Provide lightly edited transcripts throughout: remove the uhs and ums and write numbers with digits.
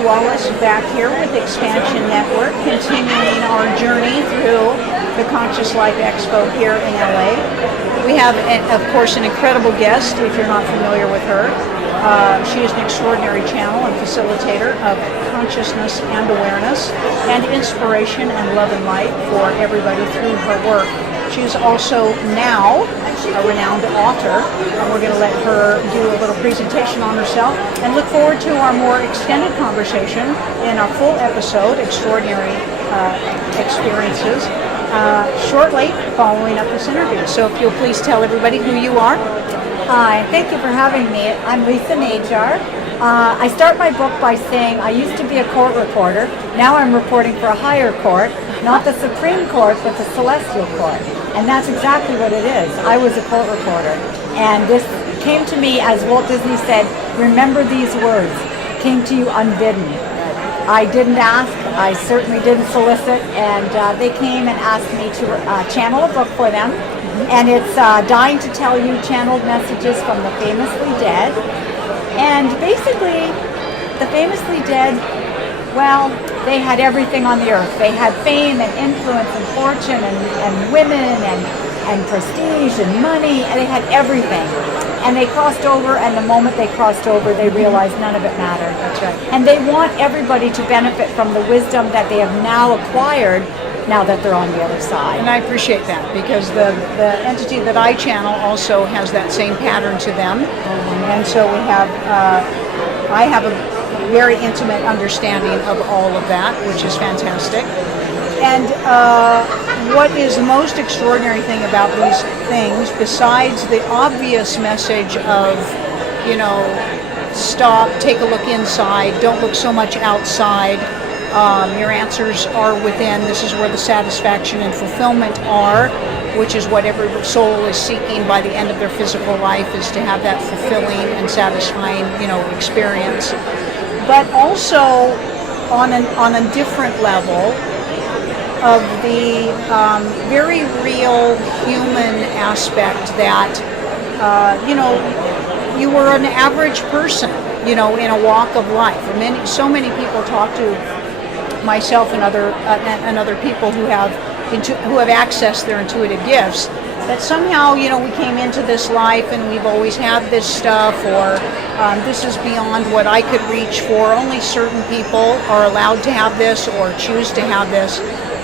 Tracy Wallace back here with Xpnsion Network, continuing our journey through the Conscious Life Expo here in LA. We have, of course, an incredible guest, if you're not familiar with her. She is an extraordinary channel and facilitator of consciousness and awareness and inspiration and love and light for everybody through her work. She's also now a renowned author, and we're going to let her do a little presentation on herself and look forward to our more extended conversation in our full episode, Extraordinary Experiences, shortly following up this interview. So if you'll please tell everybody who you are. Hi, thank you for having me. I'm Lisa Najjar. I start my book by saying I used to be a court reporter. Now I'm reporting for a higher court, not the Supreme Court, but the Celestial Court. And that's exactly what it is. I was a court reporter. And this came to me, as Walt Disney said, remember these words, came to you unbidden. I didn't ask, I certainly didn't solicit, and they came and asked me to channel a book for them. And it's Dying to Tell You, Channeled Messages from the Famously Dead. And basically, the famously dead, well, they had everything on the earth. They had fame and influence and fortune and women and prestige and money, and they had everything. And they crossed over, and the moment they crossed over, they realized none of it mattered. That's right. And they want everybody to benefit from the wisdom that they have now acquired now that they're on the other side. And I appreciate that, because the entity that I channel also has that same pattern to them. And so we have, I have a very intimate understanding of all of that, which is fantastic. And what is the most extraordinary thing about these things, besides the obvious message of, you know, stop, take a look inside, don't look so much outside, your answers are within, this is where the satisfaction and fulfillment are, which is what every soul is seeking by the end of their physical life, is to have that fulfilling and satisfying, you know, experience. But also on a different level of the very real human aspect that, you know, you were an average person, you know, in a walk of life. So many people talk to myself and other people who have accessed their intuitive gifts, that somehow, you know, we came into this life and we've always had this stuff, or this is beyond what I could reach for. Only certain people are allowed to have this or choose to have this.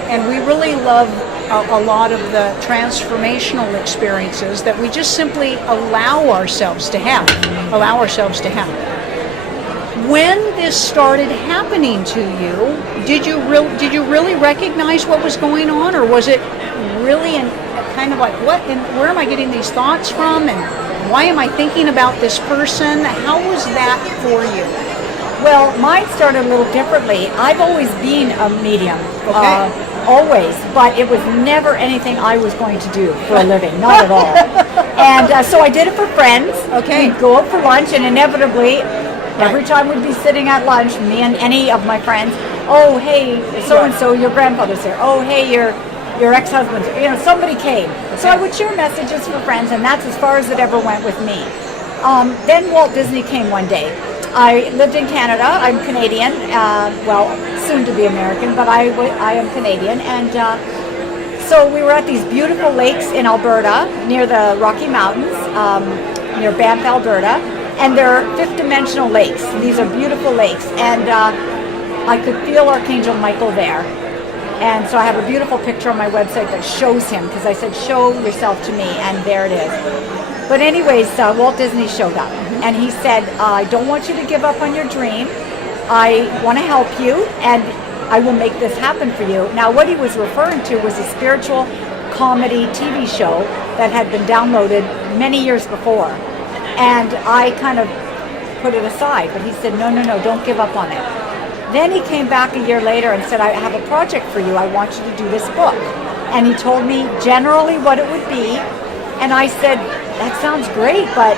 And we really love a lot of the transformational experiences that we just simply allow ourselves to have. When this started happening to you, did you really recognize what was going on, or was it really kind of like, what and where am I getting these thoughts from, and why am I thinking about this person? How was that for you? Well, mine started a little differently. I've always been a medium. Okay. Always, but it was never anything I was going to do for a living, not at all. And so I did it for friends. Okay. We'd go out for lunch, and inevitably, every time we'd be sitting at lunch, me and any of my friends, oh, hey, so-and-so, your grandfather's here. Oh, hey, your ex-husband's here. You know, somebody came. Okay. So I would share messages for friends, and that's as far as it ever went with me. Then Walt Disney came one day. I lived in Canada. I'm Canadian, well, soon to be American, but I am Canadian. And so we were at these beautiful lakes in Alberta, near the Rocky Mountains, near Banff, Alberta. And they're fifth-dimensional lakes. These are beautiful lakes. And I could feel Archangel Michael there. And so I have a beautiful picture on my website that shows him, because I said, show yourself to me, and there it is. But anyways, Walt Disney showed up, and he said, I don't want you to give up on your dream. I want to help you, and I will make this happen for you. Now, what he was referring to was a spiritual comedy TV show that had been downloaded many years before. And I kind of put it aside, but he said, no, don't give up on it. Then he came back a year later and said, I have a project for you. I want you to do this book. And he told me generally what it would be. And I said, that sounds great, but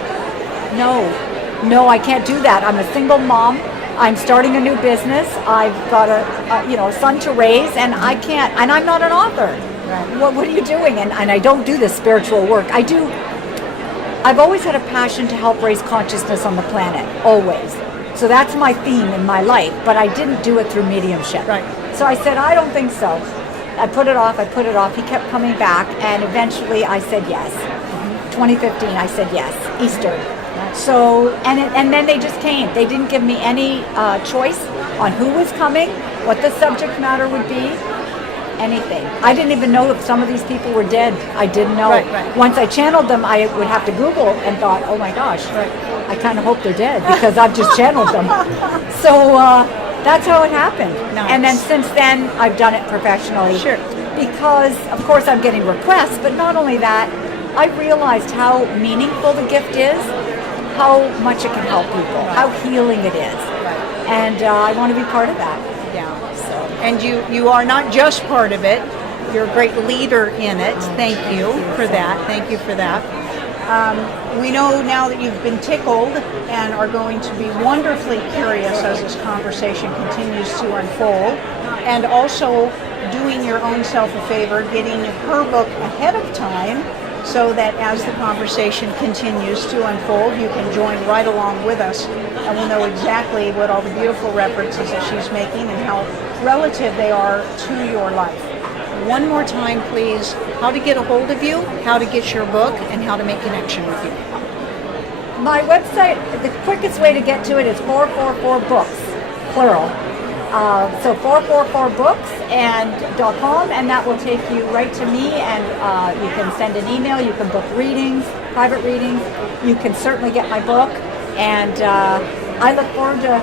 no, I can't do that. I'm a single mom. I'm starting a new business. I've got a son to raise, and I can't, and I'm not an author. Right. What are you doing? And I don't do this spiritual work. I've always had a passion to help raise consciousness on the planet, always. So that's my theme in my life, but I didn't do it through mediumship. Right. So I said, I don't think so. I put it off. He kept coming back, and eventually I said yes. 2015, I said yes, Easter. So, and then they just came. They didn't give me any choice on who was coming, what the subject matter would be, anything. I didn't even know if some of these people were dead. I didn't know. Right. Once I channeled them, I would have to Google and thought, oh my gosh, I kind of hope they're dead because I've just channeled them. So that's how it happened. Nice. And then since then, I've done it professionally. Sure. Because, of course, I'm getting requests, but not only that, I realized how meaningful the gift is, how much it can help people, how healing it is. Right. And I want to be part of that. Yeah. And you are not just part of it. You're a great leader in it. Thank you for that. Thank you for that. We know now that you've been tickled and are going to be wonderfully curious as this conversation continues to unfold, and also doing your own self a favor, getting her book ahead of time so that as the conversation continues to unfold, you can join right along with us, and we'll know exactly what all the beautiful references that she's making and how relative they are to your life. One more time, please, how to get a hold of you, how to get your book, and how to make connection with you. My website, the quickest way to get to it is 444 books, plural. So 444books.com, and that will take you right to me, and you can send an email, you can book readings, private readings, you can certainly get my book, and I look forward to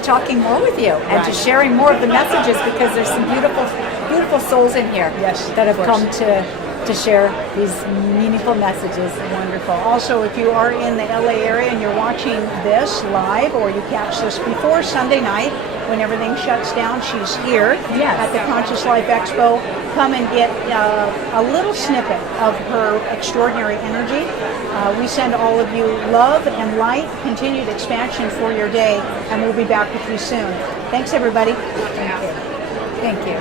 talking more with you and to sharing more of the messages, because there's some beautiful souls in here that have come to share these meaningful messages. Wonderful. Also, if you are in the LA area and you're watching this live, or you catch this before Sunday night when everything shuts down, she's here at the Conscious Life Expo. Come and get a little snippet of her extraordinary energy. We send all of you love and light, continued expansion for your day, and we'll be back with you soon. Thanks, everybody. Thank you.